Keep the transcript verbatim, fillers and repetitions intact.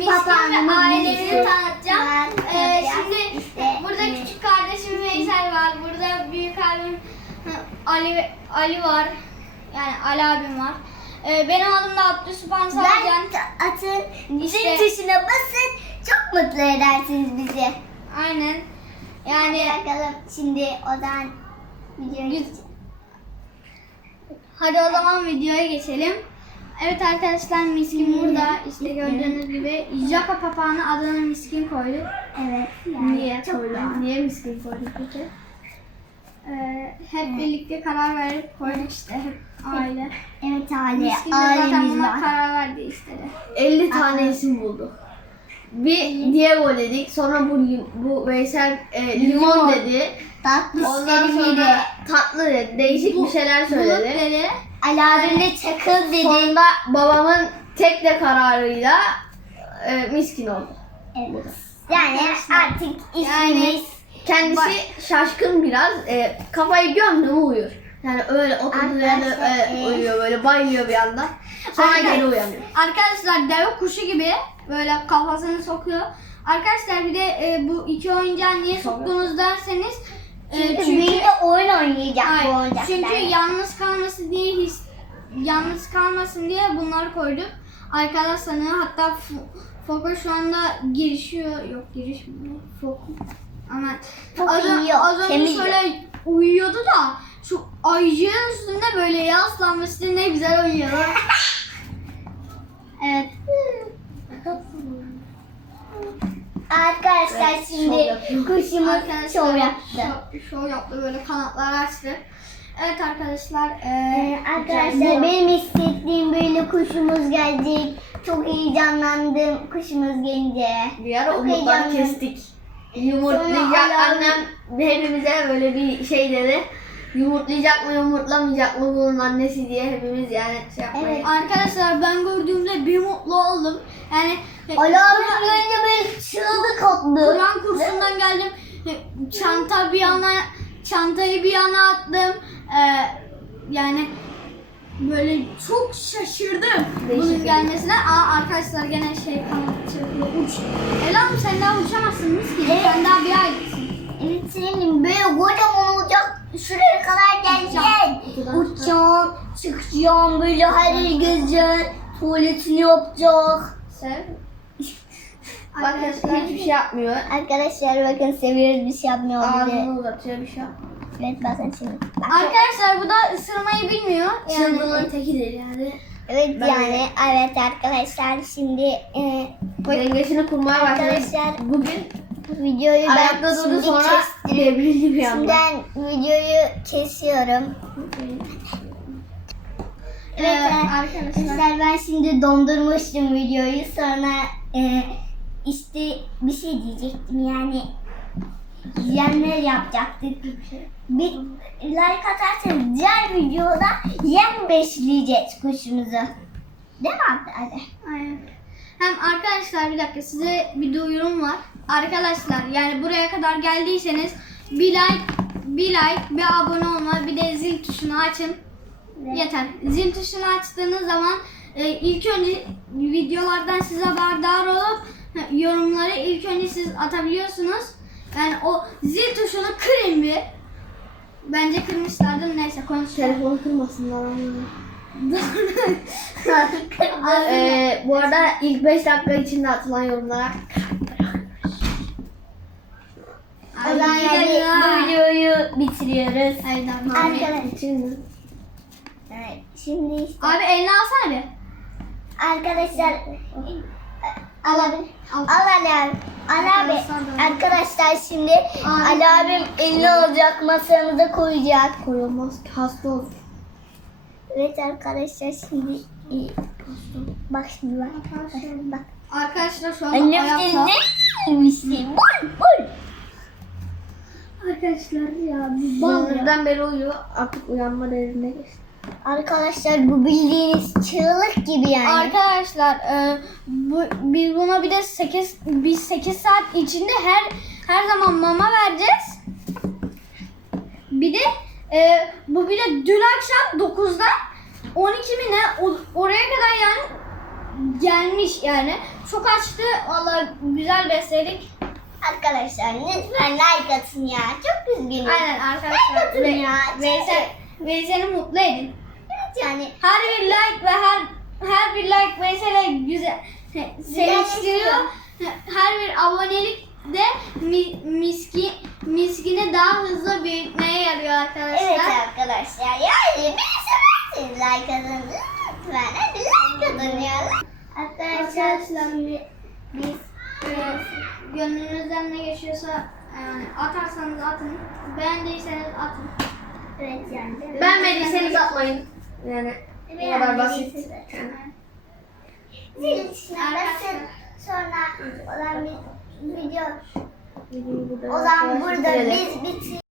miskin ve ailemi tanıtacağım. Ee, şimdi işte, burada evet. küçük kardeşim Veysel var. Burada büyük abim Ali Ali var. Yani Ali abim var. Ee, benim adım da Abdüsü Pansarcan. Like atın, İşte- zil tuşuna basın. Çok mutlu edersiniz bizi. Aynen. Yani Hadi bakalım şimdi o zaman videoya Güz- geçelim. hadi o zaman videoya geçelim. Evet arkadaşlar, miskin burada. İşte gördüğünüz gibi Jaka papağanı adını miskin koyduk. Evet. Yani Niye çok koyduk? güzel. Niye miskin koyduk peki? Ee, hep birlikte karar verip koyduk işte, hep aile. Evet aile, Miskin de zaten ailemiz buna var. karar verdi istedi. elli tane isim bulduk. Bir Diego dedik. Sonra bu lim- bu Veysel e, limon, Limon. dedi. Tatlı Ondan isterim sonra dedi. tatlı dedi. Değişik bir şeyler Bulut söyledi. dedi. Ali abim de çakıl dedi. Sonunda babamın tek de kararıyla e, miskin oldu. Evet. Yani artık Yani- ismimiz Kendisi şaşkın biraz. E, kafayı gömdü mü uyur. Yani öyle oturduğu yerde Arkadaşlar, e, e, uyuyor, böyle bayılıyor bir anda. Sonra Aynen. geri uyanıyor. Arkadaşlar deve kuşu gibi böyle kafasını sokuyor. Arkadaşlar bir de e, bu iki oyuncağı niye soktunuz derseniz e, çünkü, çünkü birlikte oyun oynayacak bu Ay, oyuncaklar. çünkü yalnız kalması diye his, yalnız kalmasın diye bunları koyduk. Arkadaş sanıyor, hatta F- Foko şu anda girişiyor. Yok, girişmiyor. Foko. Ama Foko az, ön- yiyor, az önce kemiği şöyle uyuyordu da şu ayıcığın üstünde böyle yaslanmıştı, ne güzel uyuyordu. Evet. Arkadaşlar Evet, şov şimdi yapıyor. kuşumuz Arkadaşlar şov yaptı. Şov, şov yaptı, böyle kanatlar açtı. Evet arkadaşlar. Ee, eee arkadaşlar benim hissettiğim böyle kuşumuz gelecek. Çok heyecanlandım kuşumuz gelince. Bir ara Çok umutları heyecanlı. kestik. Yumurtlayacak Sonra annem hepimize böyle bir şey dedi. Yumurtlayacak mı yumurtlamayacak mı bunun annesi diye hepimiz yani şey yapmayı. Evet. Arkadaşlar ben gördüğümde bir mutlu oldum. Yani Ali abim görünce böyle çığlık attı. Kur'an kursundan geldim. Çanta bir yana, çantayı bir yana attım. Ee, yani böyle çok şaşırdım Değişik bunun bir- gelmesine. Aa, arkadaşlar gene şey kanat çırpıyor. Uç. Elanım sen daha uçamazsın mis gibi. Evet. Sen daha bir aylıksın. Evet senin böyle kocaman olacak. Şuraya kadar geleceksin. Uçacaksın, çıkacaksın böyle her yeri gezeceksin. Tuvaletini yapacak. Sev. Arkadaşlar hiçbir şey yapmıyor. Arkadaşlar bakın seviyoruz bir şey yapmıyor bize. Ağzını uzatıyor bir şey yapmıyor. Evet bazen şimdi. Bak, Arkadaşlar bu da ısırmayı bilmiyor. Yani Çılgınlığın tekidir yani. evet Ben yani evet arkadaşlar şimdi e, Dengesini kurmaya başladı. Arkadaşlar, Bugün videoyu ben ayakta durdu şimdi sonra kestim. devrildi bir anda. Şimdiden videoyu kesiyorum. Evet Ee, arkadaşlar. arkadaşlar. ben şimdi dondurmuştum videoyu sonra e, işte bir şey diyecektim yani yemler yapacaktık. Bir like atarsanız diğer videoda yem besleyeceğiz kuşumuzu. Değil mi abi? Aynen. Hem arkadaşlar bir dakika, size bir duyurum var. Arkadaşlar yani buraya kadar geldiyseniz bir like, bir like, bir abone olma, bir de zil tuşunu açın. Evet. Yeter. Zil tuşunu açtığınız zaman e, ilk önce videolardan size haberdar olup e, yorumları ilk önce siz atabiliyorsunuz. Yani o zil tuşunu kırın bir. Bence kırmışlardır. Neyse konuşalım. Telefonu kırmasınlar ama. Az- Ee, bu arada ilk beş dakika içinde atılan yorumlara O zaman yani bu videoyu bitiriyoruz. Haydi abi. Arkadaşlar. için Evet, şimdi işte Abi elini alsana bir. arkadaşlar al abi. Al. Al Ali abi. Ali abi. Arkadaşlar da- Arkadaşlar şimdi Abi. Ali abim elini alacak masamıza koyacak. koyulmaz ki hasta olur. Evet arkadaşlar şimdi iyi. Bak şimdi bak. Arkadaşlar. Bak. Arkadaşlar şu anda Annem ayakta. eline almıştı. Bul bul. Arkadaşlar ya bir bal ya. Döndüğünden beri uyuyor. Artık uyanma devrine geçti. Arkadaşlar bu bildiğiniz çığlık gibi yani. Arkadaşlar e, bu, biz buna bir de sekiz biz sekiz saat içinde her her zaman mama vereceğiz. Bir de e, bu bir de dün akşam dokuzdan on iki mi ne o- oraya kadar yani gelmiş yani. Çok açtı. Vallahi güzel besledik. Arkadaşlar lütfen like atın ya. Çok üzgünüm. Aynen arkadaşlar. atın Ve- ya. Veysel, Veysel'i mutlu edin. Evet yani. Her bir like ve her her bir like Veysel'e güzel seviştiriyor. Her bir abonelik de mi, miski, miskini daha hızlı büyütmeye yarıyor arkadaşlar. Evet arkadaşlar. Yani beni seversiniz like atın. Lütfen hadi like atın ya. Arkadaşlar Arkadaşlar biz e, gönlünüzden ne geçiyorsa yani atarsanız atın. Beğendiyseniz atın. evet yani. Beğenmediyseniz atmayın. Yani bu kadar basit. Zil tuşuna basın. Sonra olan bir video. O zaman burada biz bitir.